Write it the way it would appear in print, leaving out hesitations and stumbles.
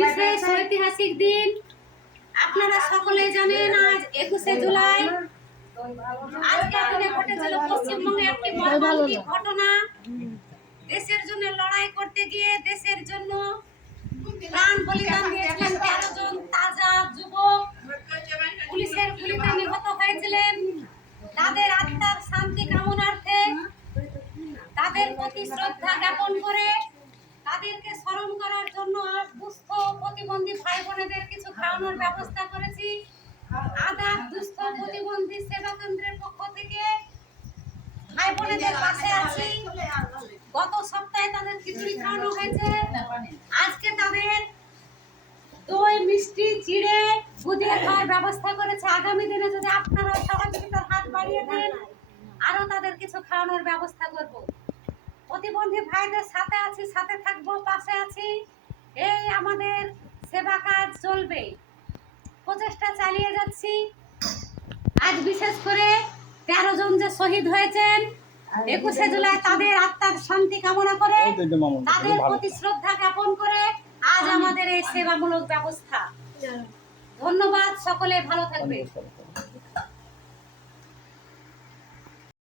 বিশেষ ঐতিহাসিক দিন। আপনারা সকলে জানেন আজ 21শে জুলাই। আজকের দিনে ঘটেছিল পশ্চিমবঙ্গে একটি মর্মান্তিক ঘটনা। দেশের জন্য লড়াই করতে গিয়ে দেশের জন্য প্রাণ বলিদান দিয়েছিলেন 13 জন তাজা যুবক। পুলিশের গুলিতে নিহত হয়েছিলেন। তাদের আত্মার শান্তি কামনার্থে, তাদের প্রতি শ্রদ্ধা জ্ঞাপন করে, তাদেরকে স্মরণ করার জন্য আজ দুস্থ প্রতিবন্ধী ভাই বোনেদের কিছু খাওয়ানোর ব্যবস্থা করেছি। আদাব দুস্থ প্রতিবন্ধী সেবা কেন্দ্রের পক্ষ থেকে ভাই বোনেদের পাশে আছি। গত সপ্তাহে তাদের খিচুড়ি খাওয়ানো হয়েছে। আজকে তাদের দই মিষ্টি চিড়ে গুজিয়ে খাওয়ার ব্যবস্থা করেছে। আগামী দিনে যদি আপনারা সহযোগিতার হাত বাড়িয়ে দেন, আরো তাদের কিছু খাওয়ানোর ব্যবস্থা করব। প্রতিবন্ধী ভাইদের সাথে আছি, সাথে থাকবো, পাশে আছি। এই আমাদের সেবা কাজ চলবে, প্রচেষ্টা চালিয়ে যাচ্ছি। আজ বিশেষ করে 13 জন যে শহীদ হয়েছেন 21শে জুলাই, তাদের আত্মার শান্তি কামনা করে, তাদের প্রতি শ্রদ্ধা জ্ঞাপন করে আজ আমাদের এই সেবামূলক ব্যবস্থা। ধন্যবাদ, সকলে ভালো থাকবে।